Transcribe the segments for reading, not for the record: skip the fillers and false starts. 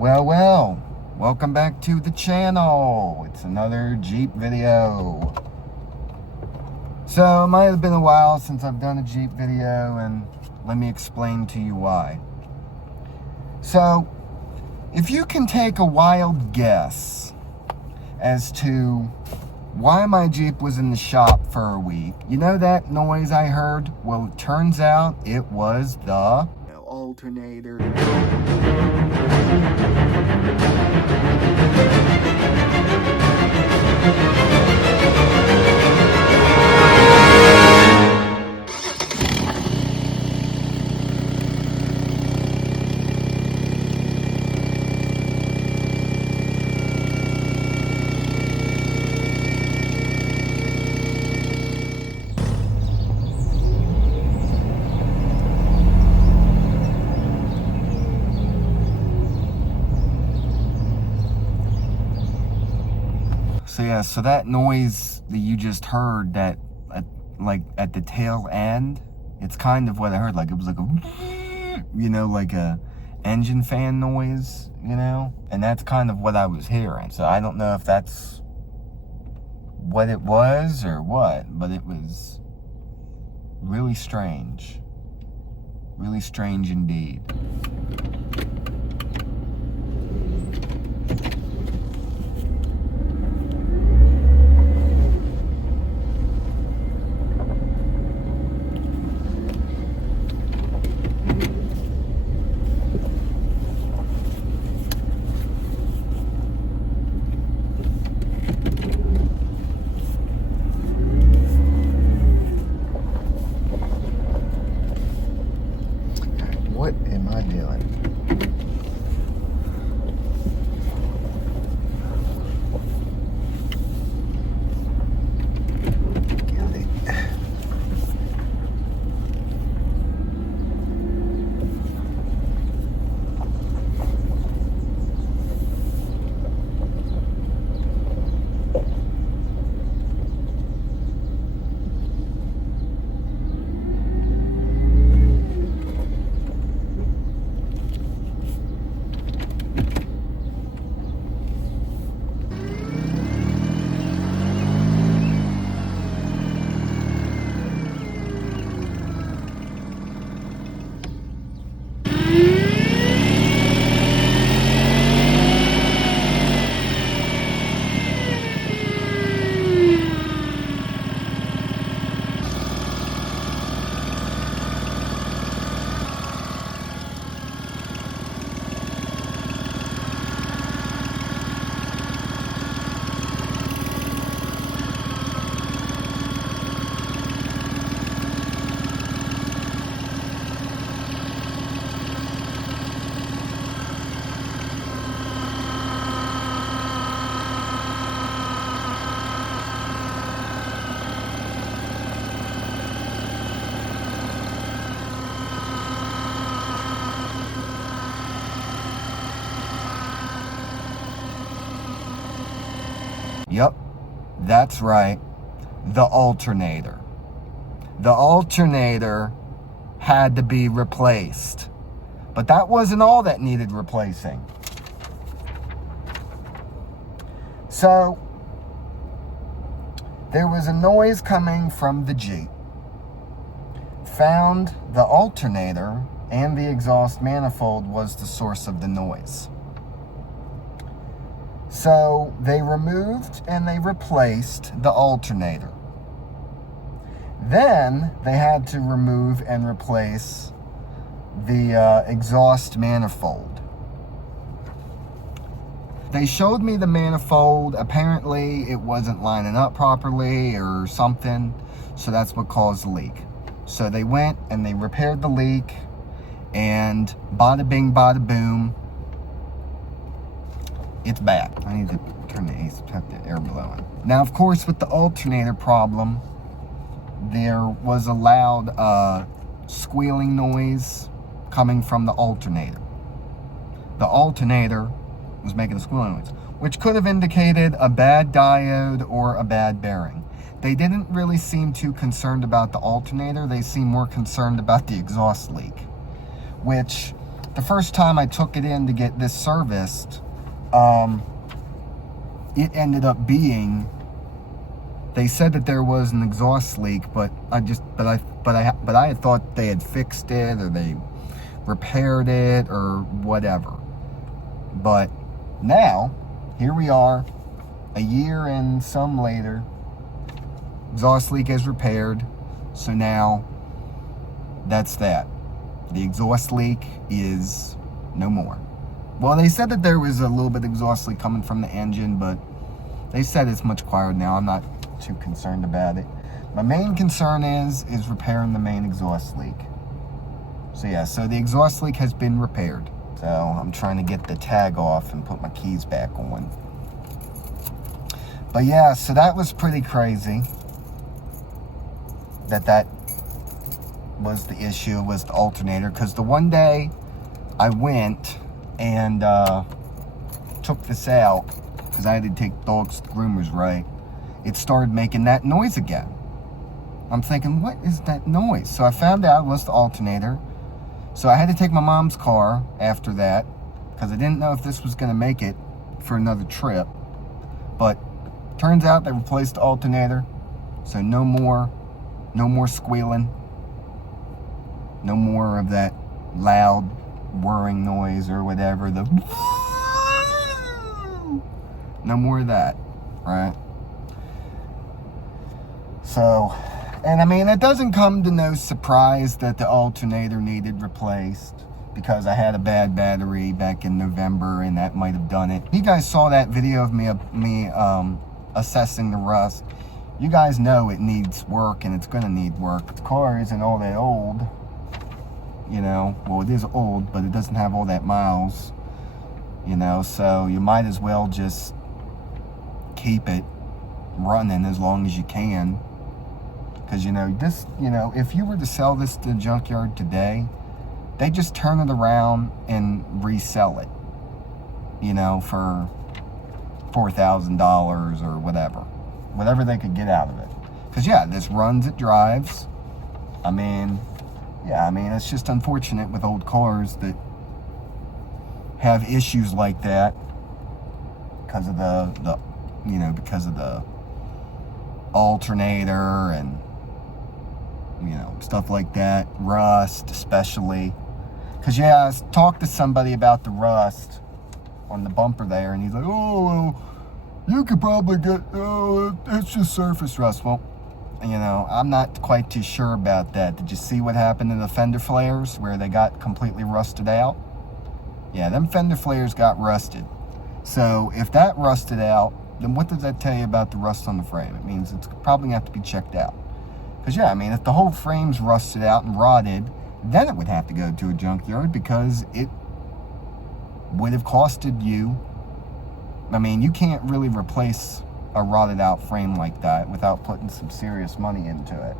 Well, welcome back to the channel. It's another Jeep video. So, it might have been a while since I've done a Jeep video, and let me explain to you why. So, if you can take a wild guess as to why my Jeep was in the shop for a week, you know that noise I heard? Well, it turns out it was the alternator. So that noise that you just heard, that at the tail end, it's kind of what I heard. Like it was like a, like a engine fan noise, and that's kind of what I was hearing. So I don't know if that's what it was or what, but it was really strange indeed. What am I doing? Yep, that's right, the alternator. The alternator had to be replaced. But that wasn't all that needed replacing. So, there was a noise coming from the Jeep. Found the alternator and the exhaust manifold was the source of the noise. So they removed and they replaced the alternator. Then they had to remove and replace the exhaust manifold. They showed me the manifold. Apparently it wasn't lining up properly or something, so that's what caused the leak. So they went and they repaired the leak, and bada bing, bada boom, it's bad. I need to turn the AC, have the air blowing. Now, of course, with the alternator problem, there was a loud squealing noise coming from the alternator. The alternator was making a squealing noise, which could have indicated a bad diode or a bad bearing. They didn't really seem too concerned about the alternator. They seemed more concerned about the exhaust leak, which the first time I took it in to get this serviced, it ended up being, they said that there was an exhaust leak, but I had thought they had fixed it or they repaired it or whatever. But now, here we are, a year and some later, exhaust leak is repaired. So now, that's that. The exhaust leak is no more. Well, they said that there was a little bit of exhaust leak coming from the engine, but they said it's much quieter now. I'm not too concerned about it. My main concern is repairing the main exhaust leak. So yeah, so the exhaust leak has been repaired. So I'm trying to get the tag off and put my keys back on. But yeah, so that was pretty crazy. That was the issue, was the alternator. Because the one day I went and took this out, because I had to take dogs to the groomers, right? It started making that noise again. I'm thinking, what is that noise? So I found out it was the alternator. So I had to take my mom's car after that, because I didn't know if this was going to make it for another trip. But turns out they replaced the alternator. So no more squealing. No more of that loud whirring noise or whatever. No more of that, right? So, and I mean, it doesn't come to no surprise that the alternator needed replaced, because I had a bad battery back in November and that might have done it. You guys saw that video of me assessing the rust. You guys know it needs work, and it's going to need work. The car isn't all that old, you know. Well, it is old, but it doesn't have all that miles, you know. So you might as well just keep it running as long as you can. Because, you know, this, you know, if you were to sell this to the junkyard today, they just turn it around and resell it, you know, for $4,000 or whatever they could get out of it. Because, yeah, this runs, it drives. I mean, yeah, I mean, it's just unfortunate with old cars that have issues like that because of because of the alternator and, you know, stuff like that. Rust, especially. Because, yeah, I talked to somebody about the rust on the bumper there, and he's like, oh, well, you could probably get, it's just surface rust. Well, you know, I'm not quite too sure about that. Did you see what happened in the fender flares where they got completely rusted out? Yeah, them fender flares got rusted. So if that rusted out, then what does that tell you about the rust on the frame? It means it's probably going to have to be checked out. Because, yeah, I mean, if the whole frame's rusted out and rotted, then it would have to go to a junkyard, because it would have costed you. I mean, you can't really replace a rotted out frame like that without putting some serious money into it,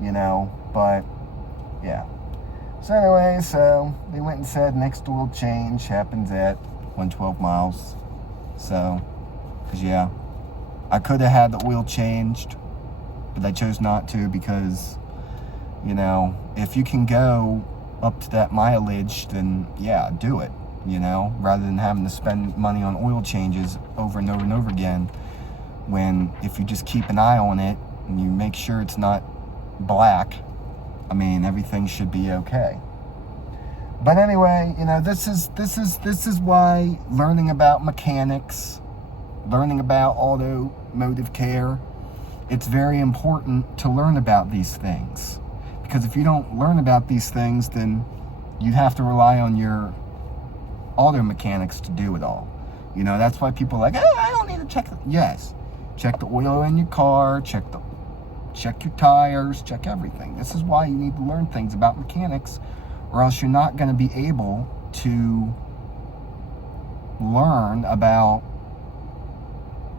you know. But yeah, so anyway, so they went and said next oil change happens at 112 miles. So, because, yeah, I could have had the oil changed, but I chose not to, because, you know, if you can go up to that mileage, then yeah, do it, you know, rather than having to spend money on oil changes over and over and over again. When if you just keep an eye on it and you make sure it's not black, I mean, everything should be okay. But anyway, you know, this is why learning about mechanics, learning about automotive care, it's very important to learn about these things. Because if you don't learn about these things, then you'd have to rely on your auto mechanics to do it all. You know, that's why people are like, oh, I don't need to check it. Yes. Check the oil in your car, check your tires, check everything. This is why you need to learn things about mechanics, or else you're not going to be able to learn about,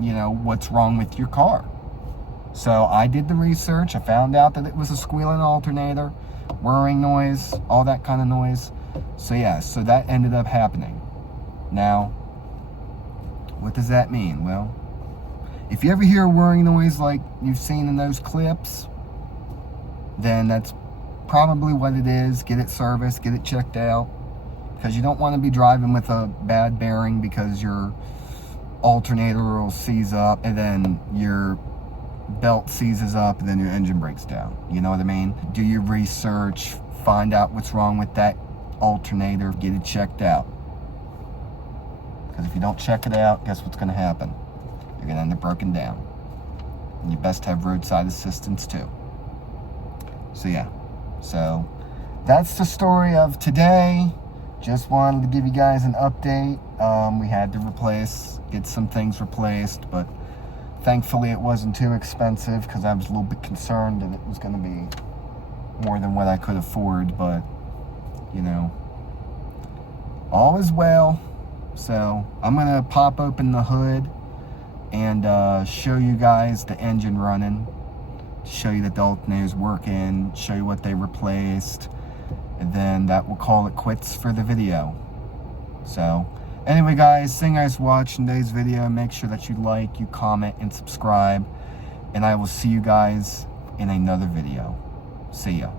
you know, what's wrong with your car. So I did the research. I found out that it was a squealing alternator, whirring noise, all that kind of noise. So yeah, so that ended up happening. Now, what does that mean? Well, if you ever hear a whirring noise like you've seen in those clips, then that's probably what it is. Get it serviced, get it checked out. because you don't want to be driving with a bad bearing because your alternator will seize up and then your belt seizes up and then your engine breaks down. You know what I mean? Do your research, find out what's wrong with that alternator, get it checked out. Because if you don't check it out, guess what's going to happen? You're going to end up broken down. And you best have roadside assistance too. So yeah, so that's the story of today. Just wanted to give you guys an update. We had to get some things replaced, but thankfully it wasn't too expensive because I was a little bit concerned that it was going to be more than what I could afford, but you know, all is well. So I'm going to pop open the hood and show you guys the engine running, show you that the alternator's working, show you what they replaced, and then that will call it quits for the video. So anyway guys, thank you guys for watching today's video. Make sure that you like, you comment, and subscribe, and I will see you guys in another video. See ya.